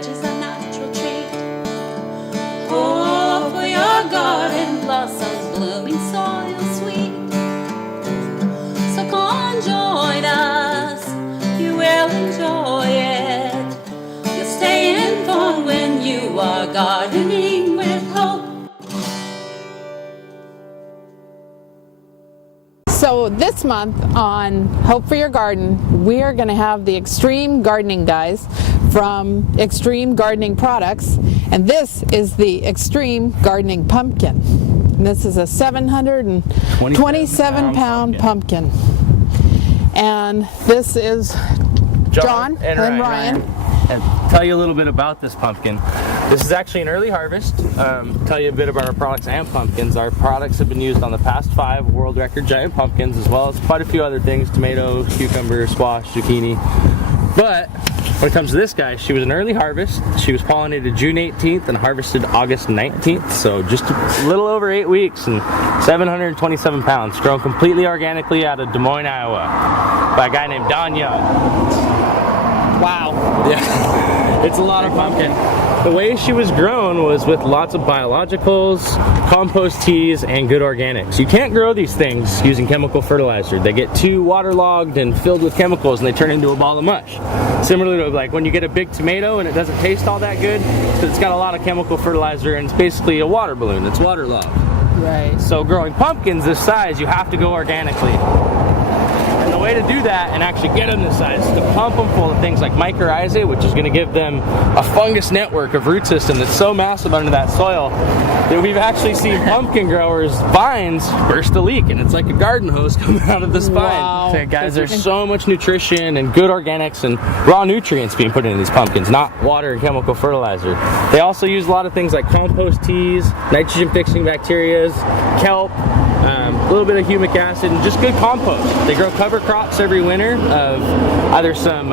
veg is a natural treat. Hope for your garden blossoms, blooming soil sweet. So come join us, you will enjoy it. You'll stay informed when you are gardening with hope. So this month on Hope for Your Garden, we are going to have the Xtreme gardening guys from Xtreme Gardening Products, and this is the Xtreme Gardening Pumpkin. And this is a 727 pound pumpkin. And this is John and Ryan. And tell you a little bit about this pumpkin. This is actually an early harvest. Tell you a bit about our products and pumpkins. Our products have been used on the past 5 world record giant pumpkins, as well as quite a few other things: tomato, cucumber, squash, zucchini. But when it comes to this guy, she was an early harvest. She was pollinated June 18th and harvested August 19th. So just a little over 8 weeks and 727 pounds, grown completely organically out of Des Moines, Iowa, by a guy named Don Young. Wow. Yeah, it's a lot of pumpkin. The way she was grown was with lots of biologicals, compost teas, and good organics. You can't grow these things using chemical fertilizer. They get too waterlogged and filled with chemicals and they turn into a ball of mush. Similarly to like when you get a big tomato and it doesn't taste all that good because it's got a lot of chemical fertilizer and it's basically a water balloon. It's waterlogged. Right. So growing pumpkins this size, you have to go organically. And the way to do that and actually get them this size is to pump them full of things like mycorrhizae, which is going to give them a fungus network of root system that's so massive under that soil that we've actually seen pumpkin growers' vines burst a leak, and it's like a garden hose coming out of the spine. Wow. So guys, there's so much nutrition and good organics and raw nutrients being put into these pumpkins, not water and chemical fertilizer. They also use a lot of things like compost teas, nitrogen-fixing bacteria, kelp, a little bit of humic acid, and just good compost. They grow cover crops every winter of either some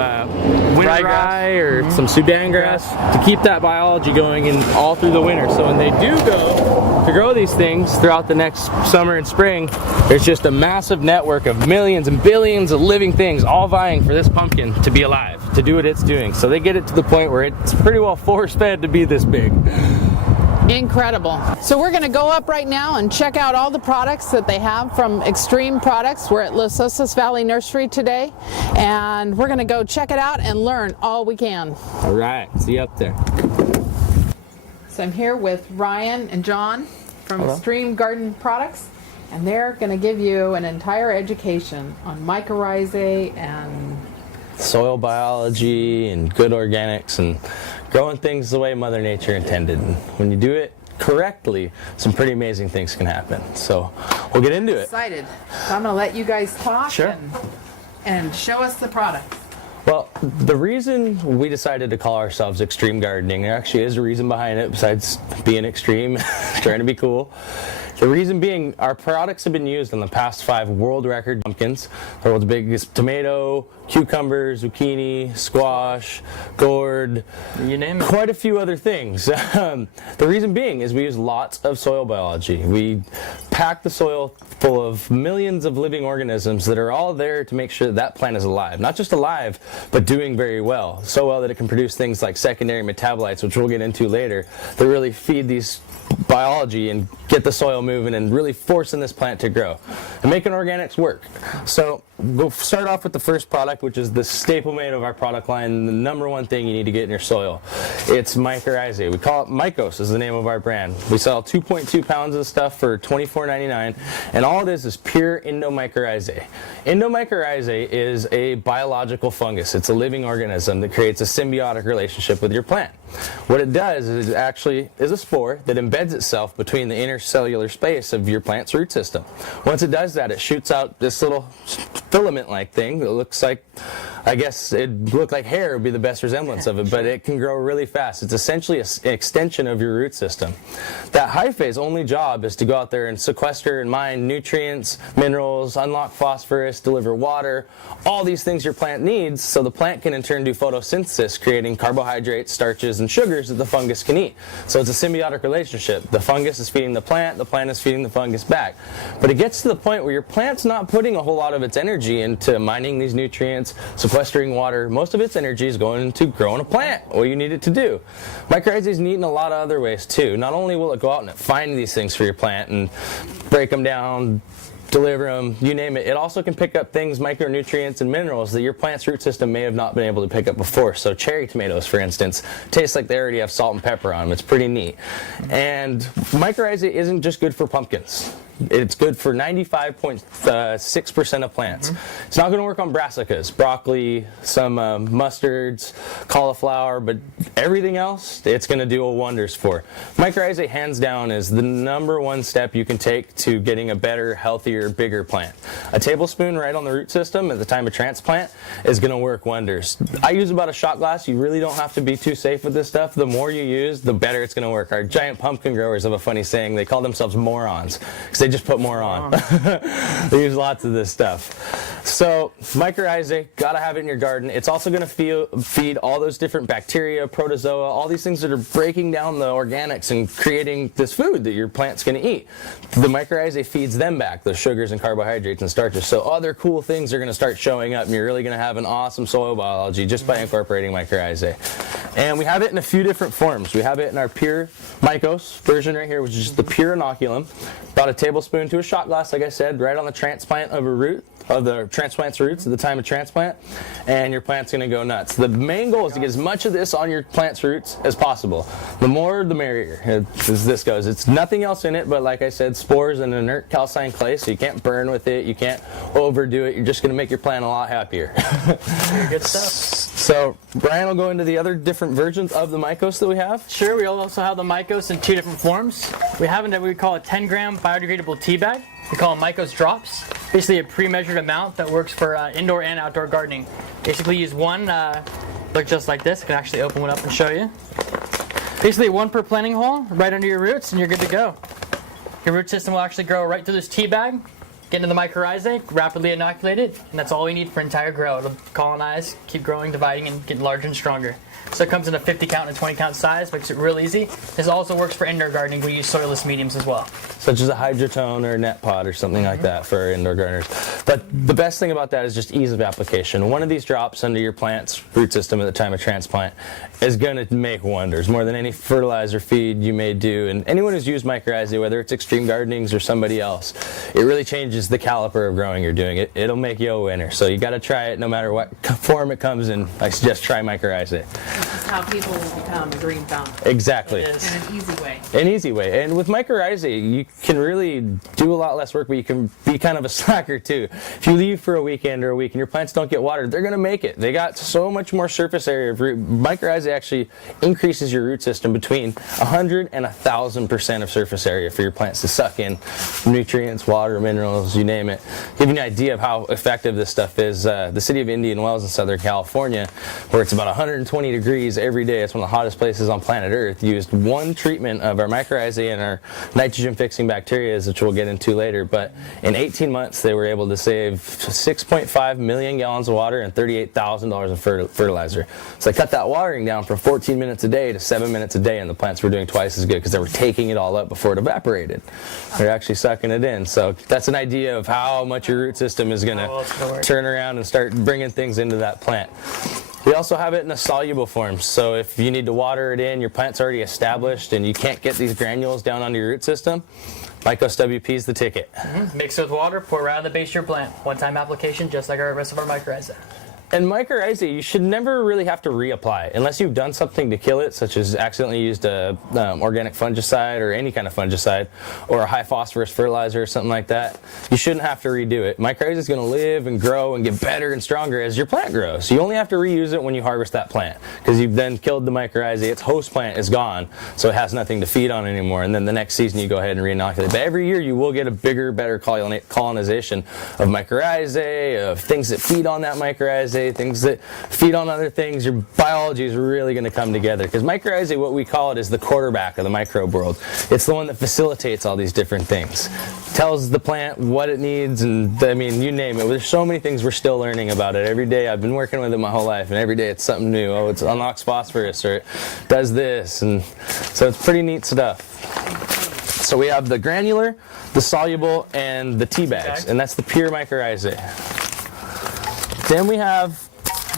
winter rye or some Sudan grass to keep that biology going and all through the winter. So when they do go to grow these things throughout the next summer and spring, there's just a massive network of millions and billions of living things all vying for this pumpkin to be alive, to do what it's doing. So they get it to the point where it's pretty well force-fed to be this big. Incredible. So we're going to go up right now and check out all the products that they have from Xtreme Products. We're at Los Osos Valley Nursery today, and we're going to go check it out and learn all we can. All right, see you up there. So I'm here with Ryan and John from Xtreme Garden Products, and they're going to give you an entire education on mycorrhizae and soil biology and good organics and growing things the way Mother Nature intended. And when you do it correctly, some pretty amazing things can happen. So we'll get into it. Excited. So I'm going to let you guys talk and show us the products. Well, the reason we decided to call ourselves Xtreme Gardening, there actually is a reason behind it besides being extreme, trying to be cool. The reason being, our products have been used on the past 5 world record pumpkins. The world's biggest tomato, cucumber, zucchini, squash, gourd, you name it. Quite a few other things. The reason being is we use lots of soil biology. We pack the soil full of millions of living organisms that are all there to make sure that plant is alive. Not just alive, but doing very well. So well that it can produce things like secondary metabolites, which we'll get into later, that really feed these biology and get the soil moving and really forcing this plant to grow and making organics work. So we'll start off with the first product, which is the staple mate of our product line, the number one thing you need to get in your soil. It's mycorrhizae. We call it Mycos is the name of our brand. We sell 2.2 pounds of stuff for $24.99, and all it is pure endomycorrhizae. Endomycorrhizae is a biological fungus. It's a living organism that creates a symbiotic relationship with your plant. What it does is it actually is a spore that embeds itself between the intercellular space of your plant's root system. Once it does that, it shoots out this little filament-like thing that looks like, I guess it'd look like hair would be the best resemblance of it, but it can grow really fast. It's essentially an extension of your root system. That hyphae's only job is to go out there and sequester and mine nutrients, minerals, unlock phosphorus, deliver water, all these things your plant needs so the plant can in turn do photosynthesis, creating carbohydrates, starches, and sugars that the fungus can eat. So it's a symbiotic relationship. The fungus is feeding the plant is feeding the fungus back. But it gets to the point where your plant's not putting a whole lot of its energy into mining these nutrients, sequestering sequestering water. Most of its energy is going into growing a plant, what you need it to do. Mycorrhizae is neat in a lot of other ways too. Not only will it go out and find these things for your plant and break them down, deliver them, you name it. It also can pick up things, micronutrients and minerals that your plant's root system may have not been able to pick up before. So cherry tomatoes, for instance, taste like they already have salt and pepper on them. It's pretty neat. And mycorrhizae isn't just good for pumpkins. It's good for 95.6% of plants. It's not going to work on brassicas, broccoli, some mustards, cauliflower, but everything else, it's going to do wonders for. Mycorrhizae, hands down, is the #1 step you can take to getting a better, healthier, bigger plant. A tablespoon right on the root system at the time of transplant is going to work wonders. I use about a shot glass. You really don't have to be too safe with this stuff. The more you use, the better it's going to work. Our giant pumpkin growers have a funny saying. They call themselves morons because they just put more on. They use lots of this stuff. So mycorrhizae, gotta have it in your garden. It's also going to feed all those different bacteria, protozoa, all these things that are breaking down the organics and creating this food that your plant's going to eat. The mycorrhizae feeds them back, the sugars and carbohydrates and starches. So other cool things are going to start showing up, and you're really going to have an awesome soil biology just by incorporating mycorrhizae. And we have it in a few different forms. We have it in our pure mycos version right here, which is just the pure inoculum. About a tablespoon to a shot glass, like I said, right on the transplant of a root, of the transplant's roots at the time of transplant, and your plant's going to go nuts. The main goal is to get as much of this on your plant's roots as possible. The more, the merrier, as this goes. It's nothing else in it but, like I said, spores and inert calcined clay, so you can't burn with it, you can't overdo it, you're just going to make your plant a lot happier. Good stuff. So Brian will go into the other different versions of the mycos that we have. Sure, we also have the mycos in 2 different forms. We have what we call a 10-gram biodegradable tea bag. We call them mycos drops. Basically a pre-measured amount that works for indoor and outdoor gardening. Basically use one, look just like this. I can actually open one up and show you. Basically 1 per planting hole right under your roots and you're good to go. Your root system will actually grow right through this tea bag, get into the mycorrhizae, rapidly inoculate it, and that's all we need for entire grow. It'll colonize, keep growing, dividing, and getting larger and stronger. So it comes in a 50 count and a 20 count size, makes it real easy. This also works for indoor gardening. We use soilless mediums as well. Such as a hydrotone or a net pot or something like that for our indoor gardeners. But the best thing about that is just ease of application. One of these drops under your plant's root system at the time of transplant is going to make wonders, more than any fertilizer feed you may do. And anyone who's used mycorrhizae, whether it's Xtreme Gardenings or somebody else, it really changes the caliper of growing you're doing. It'll make you a winner. So you got to try it no matter what form it comes in. I suggest try mycorrhizae. This is how people will become a green thumb. Exactly. It is. In an easy way. An easy way. And with mycorrhizae, you can really do a lot less work, but you can be kind of a slacker too. If you leave for a weekend or a week and your plants don't get watered, they're going to make it. They got so much more surface area of root. Mycorrhizae actually increases your root system between 100 and 1,000% of surface area for your plants to suck in nutrients, water, minerals, you name it. Give you an idea of how effective this stuff is. The city of Indian Wells in Southern California, where it's about 120 degrees every day, it's one of the hottest places on planet Earth, used 1 treatment of our mycorrhizae and our nitrogen-fixing bacteria, which we'll get into later. But in 18 months, they were able to save 6.5 million gallons of water and $38,000 of fertilizer. So they cut that watering down from 14 minutes a day to 7 minutes a day, and the plants were doing twice as good because they were taking it all up before it evaporated. They're actually sucking it in. So that's an idea of how much your root system is going to turn around and start bringing things into that plant. We also have it in a soluble form, so if you need to water it in, your plant's already established and you can't get these granules down onto your root system, Mycos WP is the ticket. Mix it with water, pour right on the base of your plant. One-time application, just like our rest of our mycorrhizae. And mycorrhizae, you should never really have to reapply unless you've done something to kill it, such as accidentally used a organic fungicide or any kind of fungicide, or a high phosphorus fertilizer or something like that. You shouldn't have to redo it. Mycorrhizae is going to live and grow and get better and stronger as your plant grows. You only have to reuse it when you harvest that plant, because you've then killed the mycorrhizae. Its host plant is gone, so it has nothing to feed on anymore. And then the next season you go ahead and re-inoculate. But every year you will get a bigger, better colonization of mycorrhizae, of things that feed on that mycorrhizae, things that feed on other things. Your biology is really going to come together, because mycorrhizae, what we call it, is the quarterback of the microbe world. It's the one that facilitates all these different things, tells the plant what it needs, and I mean, you name it. There's so many things we're still learning about it every day. I've been working with it my whole life, and every day it's something new. Oh, it unlocks phosphorus, or it does this, and so it's pretty neat stuff. So we have the granular, the soluble, and the tea bags, and that's the pure mycorrhizae. Then we have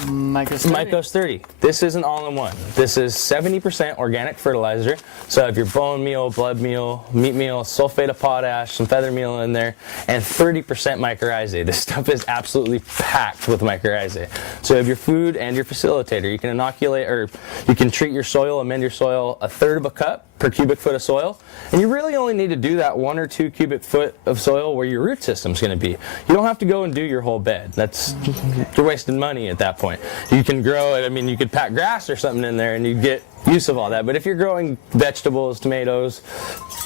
Mycos 30. This is an all-in-one. This is 70% organic fertilizer. So if your bone meal, blood meal, meat meal, sulfate of potash, some feather meal in there, and 30% mycorrhizae. This stuff is absolutely packed with mycorrhizae. So you have your food and your facilitator. You can inoculate, or you can treat your soil, amend your soil 1/3 of a cup per cubic foot of soil, and you really only need to do that 1 or 2 cubic foot of soil where your root system's going to be. You don't have to go and do your whole bed. That's you're wasting money at that point. You can grow it. I mean, you could pack grass or something in there, and you get use of all that. But if you're growing vegetables, tomatoes,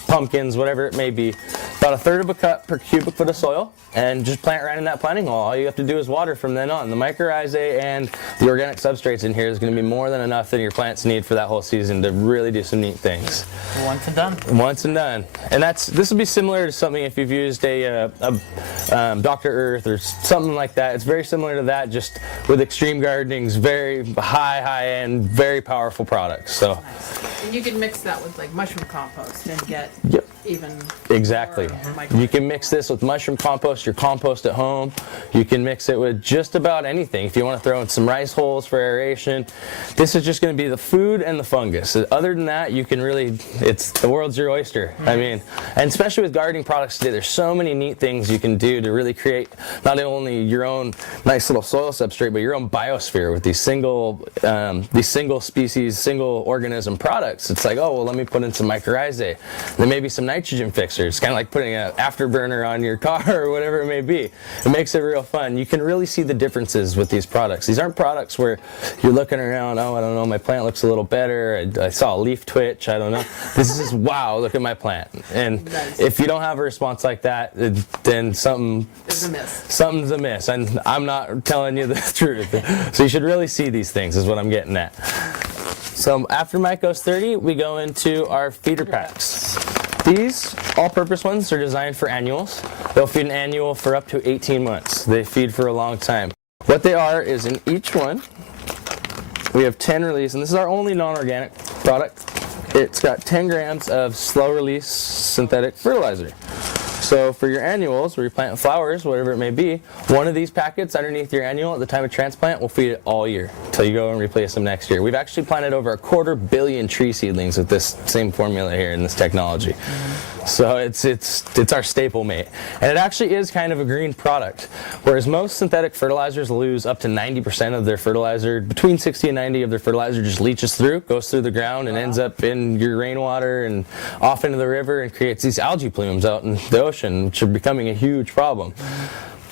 pumpkins, whatever it may be, about 1/3 of a cup per cubic foot of soil, and just plant right in that planting hole. All you have to do is water from then on. The mycorrhizae and the organic substrates in here is going to be more than enough that your plants need for that whole season to really do some neat things. Once and done. Once and done. And this will be similar to something if you've used a Dr. Earth or something like that. It's very similar to that, just with extreme gardening's very high-end, very powerful products. So. And you can mix that with like mushroom compost and get even exactly. You can mix this with mushroom compost, your compost at home. You can mix it with just about anything. If you want to throw in some rice hulls for aeration, this is just going to be the food and the fungus. Other than that, you can really, it's the world's your oyster. I mean, and especially with gardening products today, there's so many neat things you can do to really create not only your own nice little soil substrate, but your own biosphere with these single species, single organism products. It's like, oh, well, let me put in some mycorrhizae. Then maybe some nitrogen fixers. It's kind of like putting an afterburner on your car or whatever it may be. It makes it real fun. You can really see the differences with these products. These aren't products where you're looking around, oh, I don't know, my plant looks a little better. I saw a leaf twitch, I don't know. This is, wow, look at my plant. And if you don't have a response like that, then something's amiss. And I'm not telling you the truth. So you should really see these things is what I'm getting at. So after Mycos 30, we go into our feeder packs. These all-purpose ones are designed for annuals. They'll feed an annual for up to 18 months. They feed for a long time. What they are is in each one, we have 10 release, and this is our only non-organic product. It's got 10 grams of slow-release synthetic fertilizer. So for your annuals, where you plant flowers, whatever it may be, one of these packets underneath your annual at the time of transplant will feed it all year until you go and replace them next year. We've actually planted over 250 million tree seedlings with this same formula here in this technology. So it's our staple mate. And it actually is kind of a green product. Whereas most synthetic fertilizers lose up to 90% of their fertilizer, between 60 and 90 of their fertilizer just leaches through, goes through the ground and ends up in your rainwater and off into the river and creates these algae plumes out in the ocean, which are becoming a huge problem.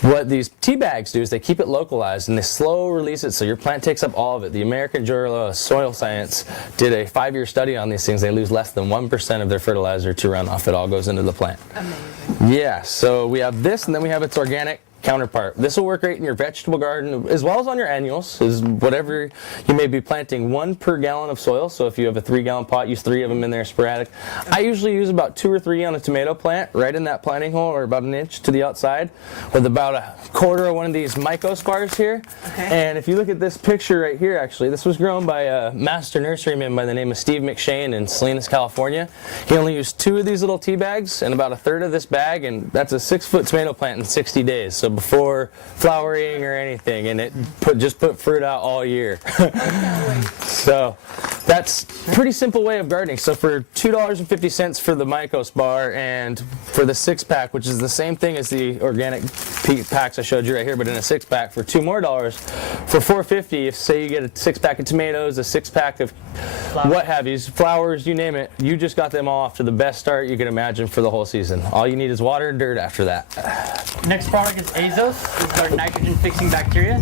What these tea bags do is they keep it localized and they slow release it so your plant takes up all of it. The American Journal of Soil Science did a 5-year study on these things. They lose less than 1% of their fertilizer to runoff. It all goes into the plant. Amazing. Yeah, so we have this and then we have its organic counterpart. This will work great in your vegetable garden as well as on your annuals, is whatever you may be planting, 1 per gallon of soil. So if you have a 3-gallon pot, use 3 of them in there sporadic. I usually use about 2 or 3 on a tomato plant right in that planting hole, or about 1 inch to the outside, with about 1/4 of one of these Mycos bars here. Okay. And if you look at this picture right here, actually, this was grown by a master nurseryman by the name of Steve McShane in Salinas, California. He only used 2 of these little tea bags and about 1/3 of this bag, and that's a 6-foot tomato plant in 60 days. So before flowering or anything, and it just put fruit out all year. So that's a pretty simple way of gardening. So for $2.50 for the Mycos bar, and for the 6-pack, which is the same thing as the organic packs I showed you right here, but in a 6-pack for $2 more, for $4.50, if say you get a 6-pack of tomatoes, a 6-pack of what have you, flowers, you name it, you just got them all off to the best start you can imagine for the whole season. All you need is water and dirt after that. Next product is Azos. This is our nitrogen fixing bacteria.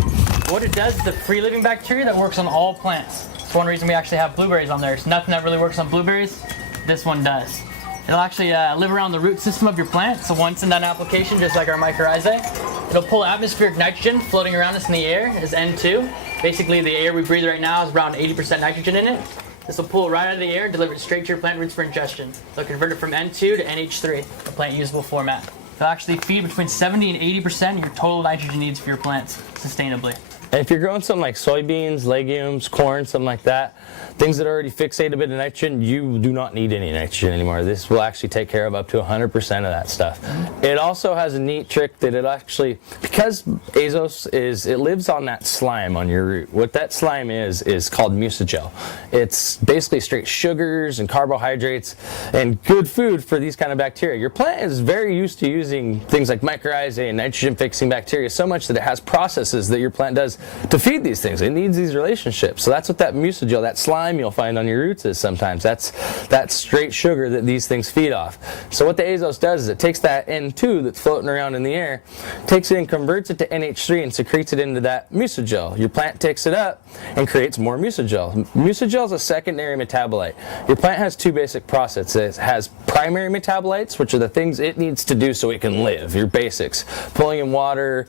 What it does is the free living bacteria that works on all plants. It's one reason we actually have blueberries on there. It's nothing that really works on blueberries. This one does. It'll actually live around the root system of your plant. So once in that application, just like our mycorrhizae, it'll pull atmospheric nitrogen floating around us in the air as N2. Basically, the air we breathe right now is around 80% nitrogen in it. This will pull it right out of the air and deliver it straight to your plant roots for ingestion. They'll convert it from N2 to NH3, the plant usable format. They'll actually feed between 70 and 80% of your total nitrogen needs for your plants sustainably. And if you're growing something like soybeans, legumes, corn, something like that, things that already fixate a bit of nitrogen, you do not need any nitrogen anymore. This will actually take care of up to 100% of that stuff. It also has a neat trick that it actually, because azos it lives on that slime on your root. What that slime is called muscigel. It's basically straight sugars and carbohydrates and good food for these kind of bacteria. Your plant is very used to using things like mycorrhizae and nitrogen fixing bacteria so much that it has processes that your plant does to feed these things. It needs these relationships. So that's what that muscigel, that slime you'll find on your roots is sometimes. That's that straight sugar that these things feed off. So what the azos does is it takes that N2 that's floating around in the air, takes it and converts it to NH3 and secretes it into that muscigel. Your plant takes it up and creates more muscigel. Muscigel is a secondary metabolite. Your plant has two basic processes. It has primary metabolites, which are the things it needs to do so it can live, your basics. Pulling in water,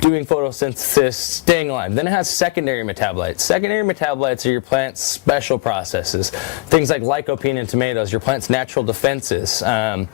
doing photosynthesis, staying alive. Then it has secondary metabolites. Secondary metabolites are your plant's special processes. Things like lycopene in tomatoes, your plant's natural defenses. A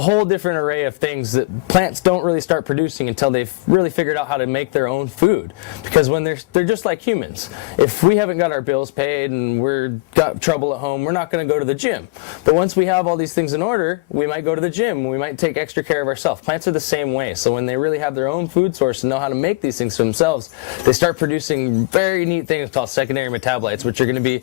whole different array of things that plants don't really start producing until they've really figured out how to make their own food. Because when they're just like humans. If we haven't got our bills paid and we're got trouble at home, we're not going to go to the gym. But once we have all these things in order, we might go to the gym. We might take extra care of ourselves. Plants are the same way. So when they really have their own food source and know how to make these things for themselves, they start producing very neat things called secondary metabolites, which are going to be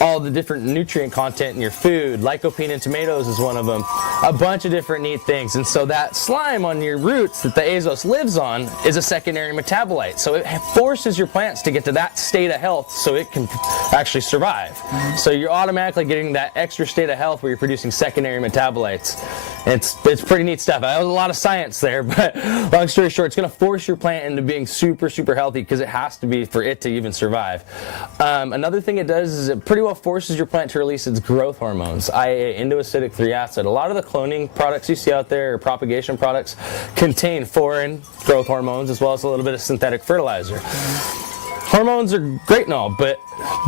all the different nutrient content in your food. Lycopene in tomatoes is one of them. A bunch of different neat things. And so that slime on your roots that the azos lives on is a secondary metabolite. So it forces your plants to get to that state of health so it can actually survive. So you're automatically getting that extra state of health where you're producing secondary metabolites. It's pretty neat stuff. That was a lot of science there, but long story short, it's going to force your plant into being super, super healthy because it has to be for it to even survive. Another thing it does is it pretty well forces your plant to release its growth hormones, IAA, endoacidic 3 acid. A lot of the cloning products you see out there, or propagation products, contain foreign growth hormones as well as a little bit of synthetic fertilizer. Hormones are great and all, but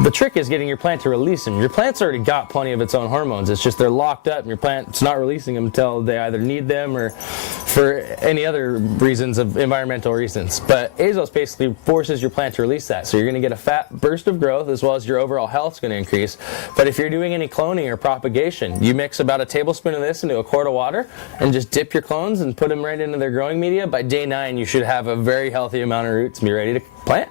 the trick is getting your plant to release them. Your plant's already got plenty of its own hormones. It's just they're locked up and your plant's not releasing them until they either need them or for any other reasons of environmental reasons. But azos basically forces your plant to release that. So you're going to get a fat burst of growth as well as your overall health's going to increase. But if you're doing any cloning or propagation, you mix about a tablespoon of this into a quart of water and just dip your clones and put them right into their growing media. By day 9, you should have a very healthy amount of roots and be ready to plant.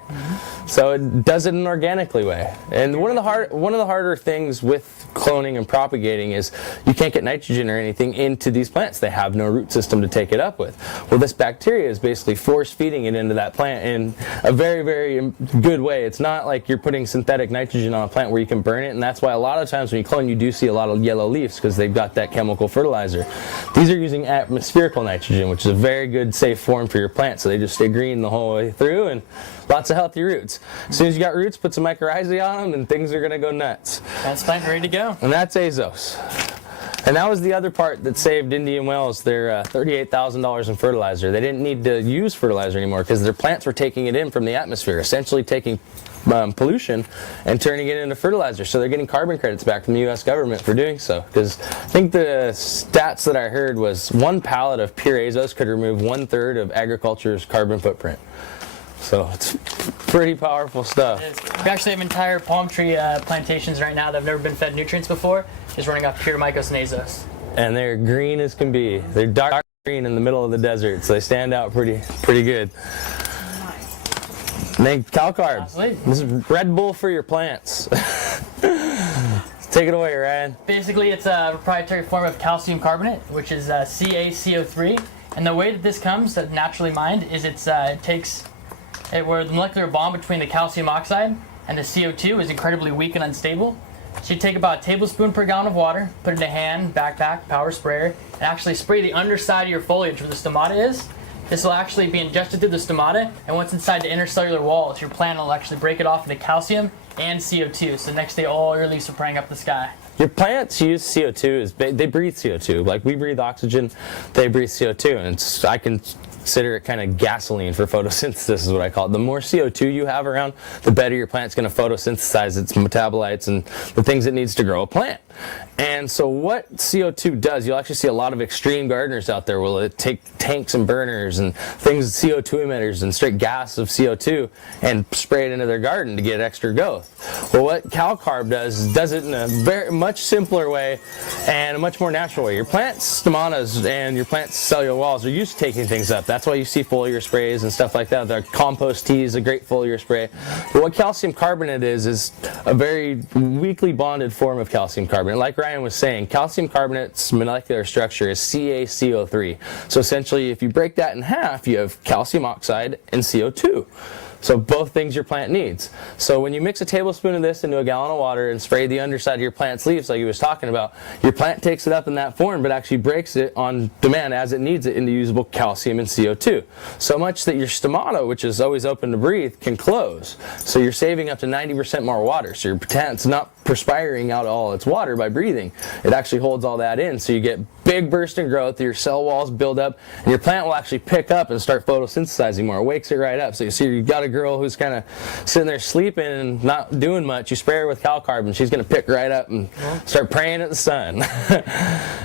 So it does it in an organically way. And one of the harder things with cloning and propagating is you can't get nitrogen or anything into these plants. They have no root system to take it up with. Well, this bacteria is basically force feeding it into that plant in a very, very good way. It's not like you're putting synthetic nitrogen on a plant where you can burn it, and that's why a lot of times when you clone you do see a lot of yellow leaves because they've got that chemical fertilizer. These are using atmospherical nitrogen, which is a very good safe form for your plant, so they just stay green the whole way through and lots of healthy roots. As soon as you got roots, put some mycorrhizae on them and things are going to go nuts. That's plant ready to go. And that's azos. And that was the other part that saved Indian Wells their $38,000 in fertilizer. They didn't need to use fertilizer anymore because their plants were taking it in from the atmosphere, essentially taking pollution and turning it into fertilizer. So they're getting carbon credits back from the U.S. government for doing so. Because I think the stats that I heard was 1 pallet of pure azos could remove 1/3 of agriculture's carbon footprint. So it's pretty powerful stuff. We actually have entire palm tree plantations right now that have never been fed nutrients before, just running off pure mycos and azos. And they're green as can be. They're dark green in the middle of the desert, so they stand out pretty good. And then CalCarb. Absolutely. This is Red Bull for your plants. Take it away, Ryan. Basically, it's a proprietary form of calcium carbonate, which is CaCO3. And the way that this comes, that naturally mined, is it takes where the molecular bond between the calcium oxide and the CO2 is incredibly weak and unstable. So you take about a tablespoon per gallon of water, put it in a hand, backpack, power sprayer, and actually spray the underside of your foliage where the stomata is. This will actually be ingested through the stomata, and once inside the intercellular walls, your plant will actually break it off into calcium and CO2. So the next day, all your leaves are praying up the sky. Your plants use CO2, they breathe CO2. Like we breathe oxygen, they breathe CO2. And I can consider it kind of gasoline for photosynthesis is what I call it. The more CO2 you have around, the better your plant's going to photosynthesize its metabolites and the things it needs to grow a plant. And so what CO2 does, you'll actually see a lot of extreme gardeners out there will take tanks and burners and things, CO2 emitters and straight gas of CO2 and spray it into their garden to get extra growth. Well, what CalCarb does is does it in a very much simpler way and a much more natural way. Your plant's stomatas and your plant's cellular walls are used to taking things up. That's why you see foliar sprays and stuff like that. The compost tea is a great foliar spray. But what calcium carbonate is a very weakly bonded form of calcium carbonate. Like Ryan was saying, calcium carbonate's molecular structure is CaCO3. So essentially, if you break that in half, you have calcium oxide and CO2. So both things your plant needs. So when you mix a tablespoon of this into a gallon of water and spray the underside of your plant's leaves like he was talking about, your plant takes it up in that form but actually breaks it on demand as it needs it into usable calcium and CO2. So much that your stomata, which is always open to breathe, can close. So you're saving up to 90% more water. So your plant's not perspiring out all its water by breathing. It actually holds all that in. So you get big burst in growth, your cell walls build up, and your plant will actually pick up and start photosynthesizing more. It wakes it right up. So you see you've got a girl who's kind of sitting there sleeping and not doing much. You spray her with CalCarb and she's going to pick right up and start praying at the sun.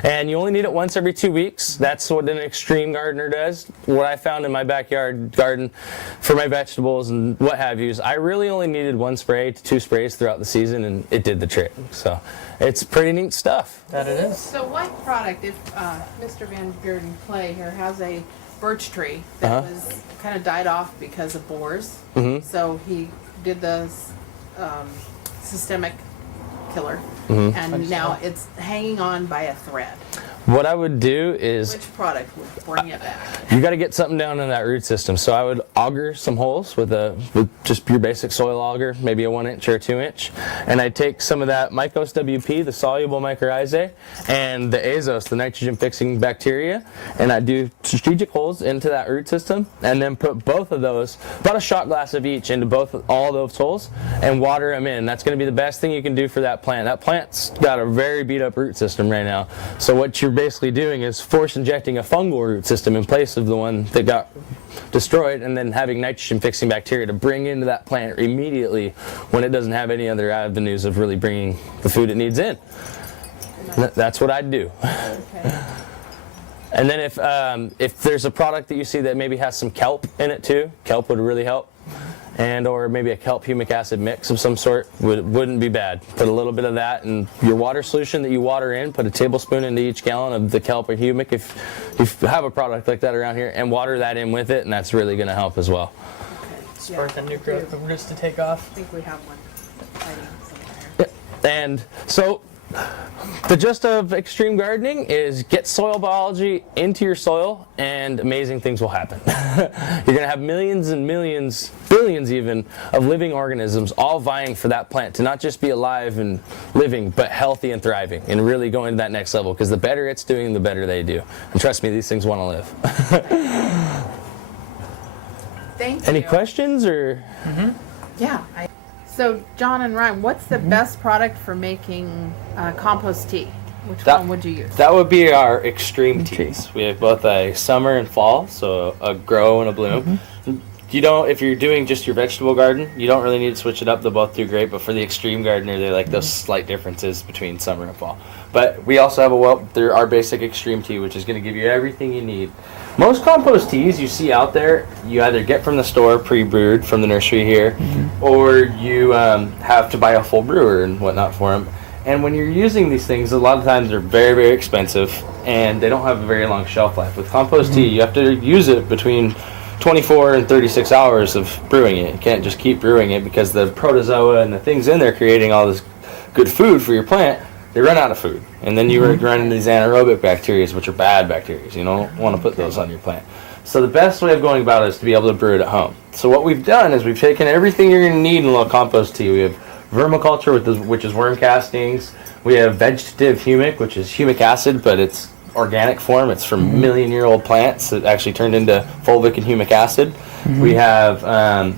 And you only need it once every 2 weeks. That's what an extreme gardener does. What I found in my backyard garden for my vegetables and what have you is I really only needed 1 spray to 2 sprays throughout the season, and it did the trick. So it's pretty neat stuff. That it is. So what product, if Mr. Van Bearden Clay here has a birch tree that was kind of died off because of borers, so he did the systemic killer, and now it's hanging on by a thread. What I would do is, Which product would bring it back? you got to get something down in that root system. So I would auger some holes with just your basic soil auger, maybe a 1 inch or a 2 inch, and I'd take some of that Mycos WP, the soluble mycorrhizae, and the azos, the nitrogen fixing bacteria, and I'd do strategic holes into that root system, and then put both of those, about a shot glass of each, into all those holes, and water them in. That's going to be the best thing you can do for that plant. That plant's got a very beat up root system right now. So what you're basically doing is force injecting a fungal root system in place of the one that got destroyed, and then having nitrogen fixing bacteria to bring into that plant immediately when it doesn't have any other avenues of really bringing the food it needs in. That's what I'd do. Okay. And then if there's a product that you see that maybe has some kelp in it too, kelp would really help. And or maybe a kelp humic acid mix of some sort wouldn't be bad. Put a little bit of that in your water solution that you water in, put a tablespoon into each gallon of the kelp or humic if you have a product like that around here, and water that in with it, and that's really going to help as well. Spark the new growth of roots to take off. I think we have one hiding somewhere. And so the gist of extreme gardening is get soil biology into your soil and amazing things will happen. You're going to have millions and millions, billions even, of living organisms all vying for that plant to not just be alive and living, but healthy and thriving and really going to that next level, because the better it's doing, the better they do. And trust me, these things want to live. Thank you. Any questions or? Yeah. So, John and Ryan, what's the best product for making compost tea? Which one would you use? That would be our extreme teas. We have both a summer and fall, so a grow and a bloom. You don't, if you're doing just your vegetable garden, you don't really need to switch it up. They'll both do great, but for the extreme gardener, they like those slight differences between summer and fall. But we also have our basic extreme tea, which is going to give you everything you need. Most compost teas you see out there, you either get from the store pre-brewed from the nursery here, or you have to buy a full brewer and whatnot for them. And when you're using these things, a lot of times they're very, very expensive, and they don't have a very long shelf life. With compost tea, you have to use it between 24 and 36 hours of brewing it. You can't just keep brewing it, because the protozoa and the things in there creating all this good food for your plant, they run out of food. And then you run into these anaerobic bacteria, which are bad bacteria. You don't want to put those on your plant. So the best way of going about it is to be able to brew it at home. So what we've done is we've taken everything you're going to need in a little compost tea. We have vermiculture, which is worm castings. We have vegetative humic, which is humic acid, but it's organic form. It's from million-year-old plants that actually turned into fulvic and humic acid. We have a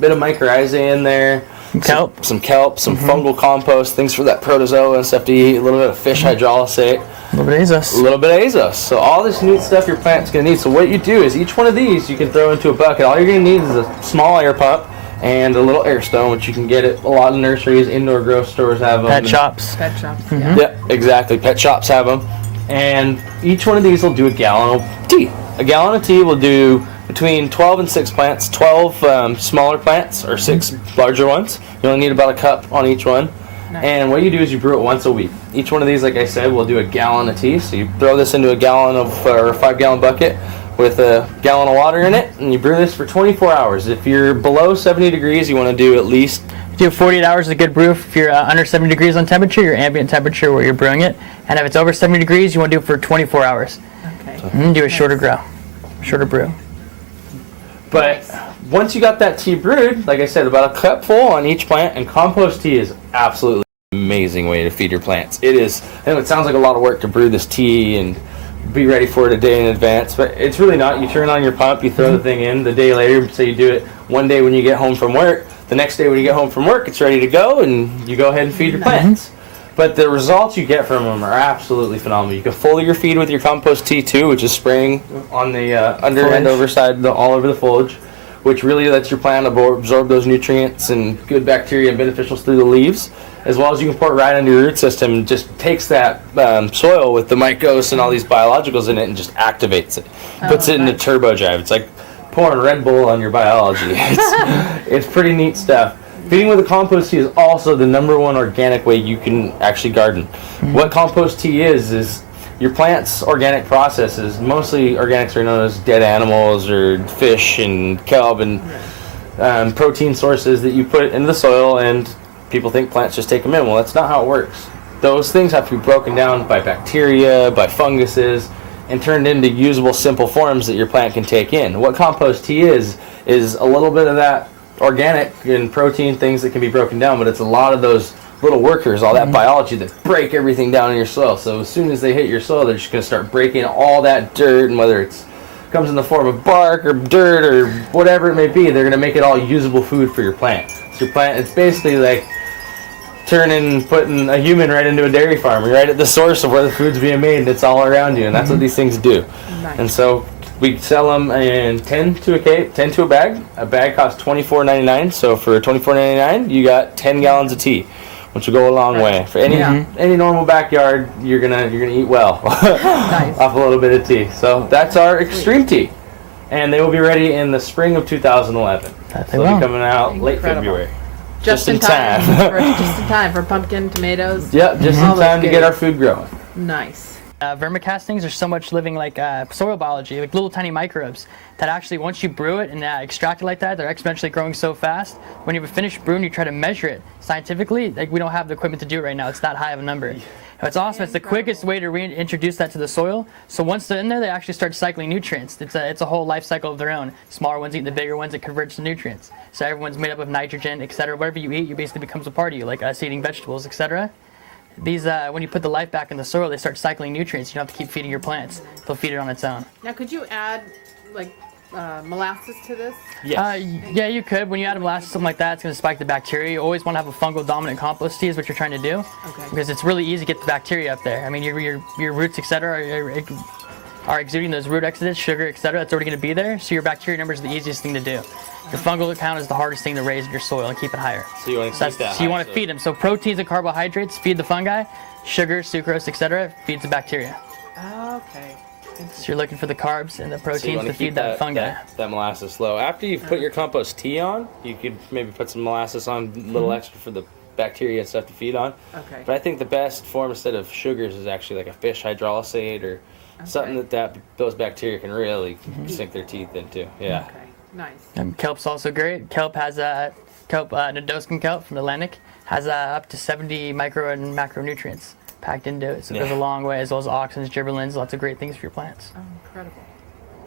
bit of mycorrhizae in there. kelp. Some kelp, some fungal compost, things for that protozoa and stuff to eat, a little bit of fish hydrolysate. A little bit of azos. A little bit of azos. So all this neat stuff your plant's going to need. So what you do is each one of these you can throw into a bucket. All you're going to need is a small air pump and a little air stone, which you can get at a lot of nurseries. Indoor grow stores have them. Pet shops. Pet shops. Yeah, exactly. Pet shops have them. And each one of these will do a gallon of tea. A gallon of tea will do between 12 and 6 plants, 12 smaller plants or 6 larger ones. You only need about a cup on each one. Nice. And what you do is you brew it once a week. Each one of these, like I said, will do a gallon of tea. So you throw this into a gallon of or a 5-gallon bucket with a gallon of water in it, and you brew this for 24 hours. If you're below 70 degrees, you want to do at least Do 48 hours is a good brew. If you're under 70 degrees on temperature, your ambient temperature where you're brewing it. And if it's over 70 degrees, you want to do it for 24 hours. Okay. And do a shorter grow, shorter brew. But once you got that tea brewed, like I said, about a cup full on each plant, and compost tea is absolutely an amazing way to feed your plants. It is, I know it sounds like a lot of work to brew this tea and be ready for it a day in advance, but it's really not. You turn on your pump, you throw the thing in, the day later, say you do it one day when you get home from work, the next day when you get home from work, it's ready to go, and you go ahead and feed your plants. But the results you get from them are absolutely phenomenal. You can foliar your feed with your compost tea too, which is spraying on the under Foliage. and overside, all over the foliage, which really lets your plant absorb those nutrients and good bacteria and beneficials through the leaves, as well as you can pour it right into your root system and just takes that soil with the mycos and all these biologicals in it and just activates it. Puts it into turbodrive. It's like pouring Red Bull on your biology. It's pretty neat stuff. Feeding with a compost tea is also the #1 organic way you can actually garden. What compost tea is your plant's organic processes. Mostly organics are known as dead animals or fish and kelp and protein sources that you put into the soil, and people think plants just take them in. Well, that's not how it works. Those things have to be broken down by bacteria, by funguses, and turned into usable simple forms that your plant can take in. What compost tea is a little bit of that organic and protein things that can be broken down, but it's a lot of those little workers, all that biology that break everything down in your soil. So as soon as they hit your soil, they're just going to start breaking all that dirt, and whether it's comes in the form of bark or dirt or whatever it may be, they're going to make it all usable food for your plant. So your plant, it's basically like putting a human right into a dairy farm. You're right at the source of where the food's being made, and it's all around you, and that's what these things do. Nice. And so we sell them in 10 to a bag. A bag costs $24.99. So for $24.99, you got 10 gallons of tea, which will go a long way. For any normal backyard, you're gonna eat well Nice. off a little bit of tea. So that's our xtreme tea, and they will be ready in the spring of 2011. So they'll be coming out late Incredible. February. Just in time. Just in time for pumpkin, tomatoes. Yep, just All in those time to get goodies. our food growing. Nice. Vermicastings are so much living like soil biology, like little tiny microbes that actually once you brew it and extract it like that, they're exponentially growing so fast. When you have a finished brew and you try to measure it scientifically, like we don't have the equipment to do it right now. It's that high of a number. It's awesome. It's the quickest way to reintroduce that to the soil. So once they're in there, they actually start cycling nutrients. It's a whole life cycle of their own. Smaller ones eating the bigger ones, it converts to nutrients. So everyone's made up of nitrogen, etc. Whatever you eat, you basically becomes a part of you, like us eating vegetables, etc. These, when you put the life back in the soil, they start cycling nutrients. You don't have to keep feeding your plants. They'll feed it on its own. Now, could you add like molasses to this? Yes. Yeah, you could. When you add molasses, something like that, it's going to spike the bacteria. You always want to have a fungal dominant compost tea is what you're trying to do. Okay. Because it's really easy to get the bacteria up there. I mean, your roots, etc., are exuding those root exudates, sugar, etc. That's already going to be there. So your bacteria number is the easiest thing to do. Your fungal count is the hardest thing to raise in your soil and keep it higher. So you want to keep that So you high, want to feed them. So proteins and carbohydrates feed the fungi. Sugar, sucrose, etc. feeds the bacteria. Okay. So you're looking for the carbs and the So you proteins want to to feed keep that fungi. that molasses low. After you've put your compost tea on, you could maybe put some molasses on, a little extra for the bacteria and stuff to feed on. Okay. But I think the best form instead of sugars is actually like a fish hydrolysate or something that those bacteria can really sink their teeth into. Yeah. Okay. Nice. And kelp's also great. Kelp has Nodoscum kelp from Atlantic has up to 70 micro and macronutrients packed into it. So it goes a long way, as well as auxins, gibberellins, lots of great things for your plants. Oh, incredible.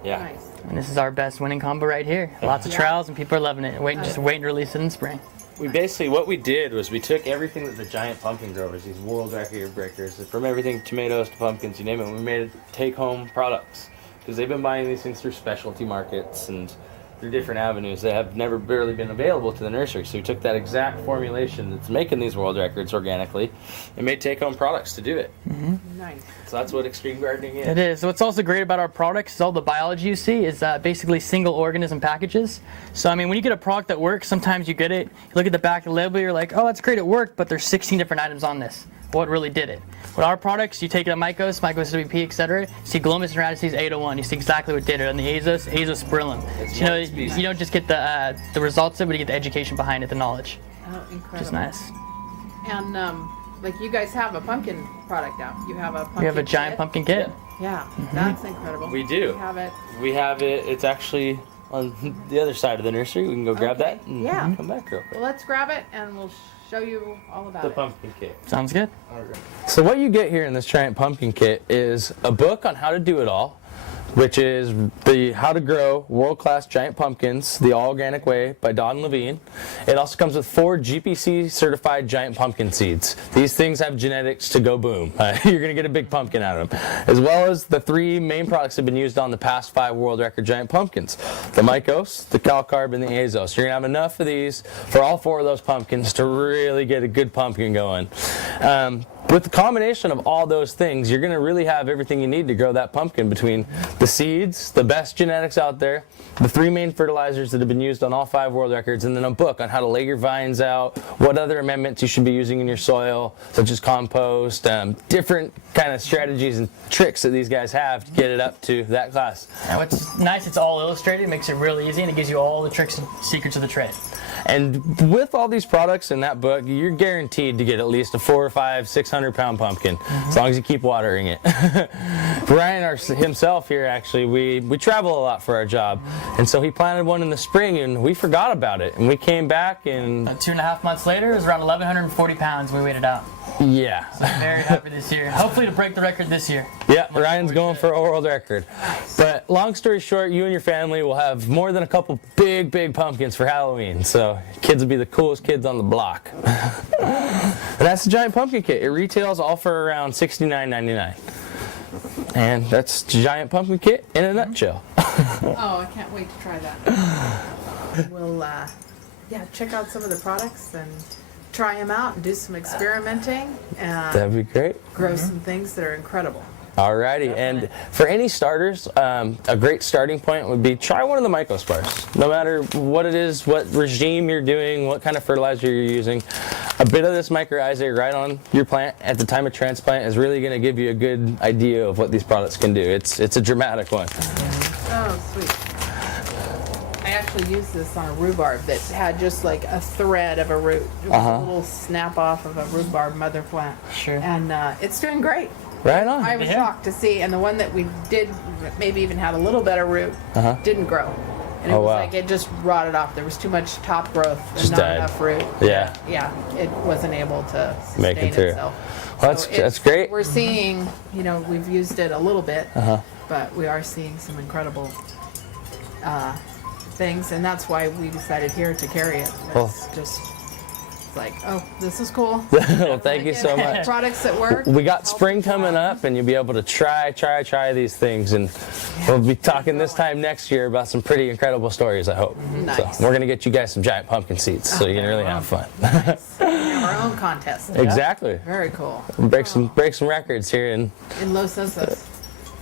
Yeah. Nice. And this is our best winning combo right here. Lots of trials and people are loving it. Just waiting to release it in spring. We basically, what we did was we took everything that the giant pumpkin growers, these world record breakers, from everything tomatoes to pumpkins, you name it, we made it take-home products. Because they've been buying these things through specialty markets, and through different avenues that have never barely been available to the nursery. So we took that exact formulation that's making these world records organically and made take-home products to do it. Nice. So that's what extreme gardening is. It is. What's also great about our products is all the biology you see is basically single organism packages. So I mean, when you get a product that works, sometimes you get it, you look at the back of the label, you're like, oh, that's great, it worked, but there's 16 different items on this. What really did it? With our products, you take a Mycos WP, etc. You see Glomus and Radices 801. You see exactly what did it. On the Azos, Azospirillum. So, you don't just get the results of it, but you get the education behind it, the knowledge. Oh, incredible. Which is nice. And like you guys have a pumpkin product out. You have a pumpkin We have a giant kit. pumpkin kit. Yeah, that's incredible. We do. We have it. We have it. It's actually on the other side of the nursery. We can go grab Okay. that and Yeah. come back real quick. Well, let's grab it and we'll show you all about The it. pumpkin kit. Sounds good. So what you get here in this giant pumpkin kit is a book on how to do it all, which is the How to Grow World-Class Giant Pumpkins the All Organic Way by Don Levine. It also comes with 4 GPC certified giant pumpkin seeds. These things have genetics to go boom. You're going to get a big pumpkin out of them. As well as the 3 main products that have been used on the past 5 world record giant pumpkins. The Mycos, the Calcarb, and the Azos. You're going to have enough of these for all 4 of those pumpkins to really get a good pumpkin going. With the combination of all those things, you're going to really have everything you need to grow that pumpkin between the seeds, the best genetics out there, the 3 main fertilizers that have been used on all 5 world records, and then a book on how to lay your vines out, what other amendments you should be using in your soil, such as compost, different kind of strategies and tricks that these guys have to get it up to that class. And what's nice, it's all illustrated, makes it really easy, and it gives you all the tricks and secrets of the trade. And with all these products in that book, you're guaranteed to get at least a 4 or 5, 600-pound pumpkin, as long as you keep watering it. Ryan himself here, actually, we travel a lot for our job, and so he planted one in the spring, and we forgot about it. And we came back, and 2.5 months later, it was around 1,140 pounds we weighed it out. yeah. Very happy this year. Hopefully to break the record this year. Yeah, Ryan's going for a world record. But long story short, you and your family will have more than a couple big pumpkins for Halloween. So kids will be the coolest kids on the block. And that's the giant pumpkin kit. It retails all for around $69.99. And that's the giant pumpkin kit in a nutshell. Oh, I can't wait to try that. We'll yeah, check out some of the products and try them out and do some experimenting and That'd be great. grow some things that are incredible. Alrighty, and for any starters, a great starting point would be try one of the mycospars. No matter what it is, what regime you're doing, what kind of fertilizer you're using, a bit of this mycorrhizae right on your plant at the time of transplant is really going to give you a good idea of what these products can do. It's a dramatic one. Oh, sweet. I actually used this on a rhubarb that had just like a thread of a root. It was a little snap off of a rhubarb mother plant. Sure. And it's doing great. Right on. I was Yeah. shocked to see, and the one that we did maybe even had a little better root didn't grow. And it Oh, was wow. like it just rotted off. There was too much top growth and Just not died. enough root. Yeah. Yeah, it wasn't able to Make sustain it through. itself. Well, So that's great. We're seeing, we've used it a little bit, but we are seeing some incredible things, and that's why we decided here to carry it. It's just it's like, oh, this is cool. Well, thank you so much. Products that work. We got spring coming up, and you'll be able to try these things, and we'll be talking this time next year about some pretty incredible stories, I hope. Nice. So we're gonna get you guys some giant pumpkin seeds, so you can really have fun. We have our own contest. Exactly. Very cool. Break some records here in In Los Osos.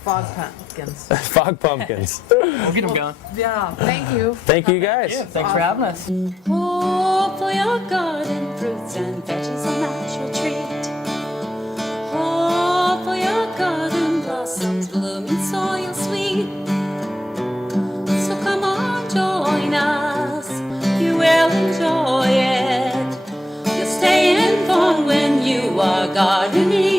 Fog pumpkins. Fog Pumpkins. We'll get them going. Yeah, thank you. Thank you guys. Yeah, thanks for having us. Oh, for your garden fruits and veggies a natural treat. Oh, for your garden blossoms blooming soil sweet. So come on, join us. You will enjoy it. You'll stay informed when you are gardening.